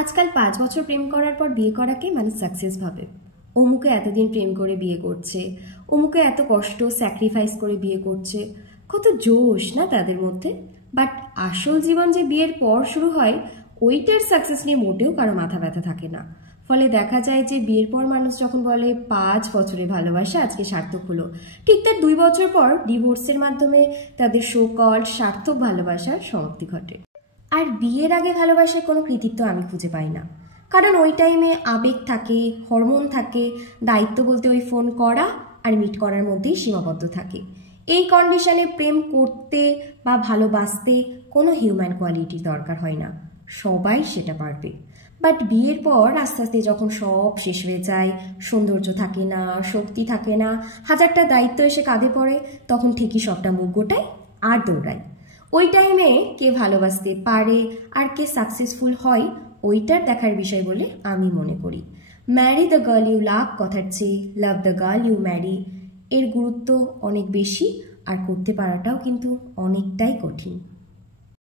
আজকাল ৫ বছর প্রেম করার পর বিয়ে করাকে মানুষ সাকসেস ভাবে। অমুকে এতদিন প্রেম করে বিয়ে করছে, অমুকে এত কষ্ট স্যাক্রিফাইস করে বিয়ে করছে, কত জোশ না তাদের মধ্যে। বাট আসল জীবন যে বিয়ের পর শুরু হয়, ওইটার সাকসেস নিয়ে মোটেও কারো মাথা ব্যথা থাকে না। ফলে দেখা যায় যে বিয়ের পর মানুষ যখন বলে ৫ বছরে ভালোবাসা আজকে সার্থক হলো, ঠিক তার ২ বছর পর ডিভোর্সের মাধ্যমে তাদের সো কল্ড সার্থক ভালোবাসার সমাপ্তি ঘটে। আর বিয়ের আগে ভালোবাসার কোনো কৃতিত্ব আমি খুঁজে পাই না, কারণ ওই টাইমে আবেগ থাকে, হরমোন থাকে, দায়িত্ব বলতে ওই ফোন করা আর মিট করার মধ্যেই সীমাবদ্ধ থাকে। এই কন্ডিশনে প্রেম করতে বা ভালোবাসতে কোনো হিউম্যান কোয়ালিটির দরকার হয় না, সবাই সেটা পারবে। বাট বিয়ের পর আস্তে আস্তে যখন সব শেষ হয়ে যায়, সৌন্দর্য থাকে না, শক্তি থাকে না, হাজারটা দায়িত্ব এসে কাঁধে পড়ে, তখন ঠিকই সবটা মুখ গোটায় আর দৌড়ায়। ওই টাইমে কে ভালোবাসতে পারে আর কে সাকসেসফুল হয়, ওইটার দেখার বিষয় বলে আমি মনে করি। Marry the girl you love কথার চেয়ে love the girl you marry এর গুরুত্ব অনেক বেশি, আর করতে পারাটাও কিন্তু অনেকটাই কঠিন।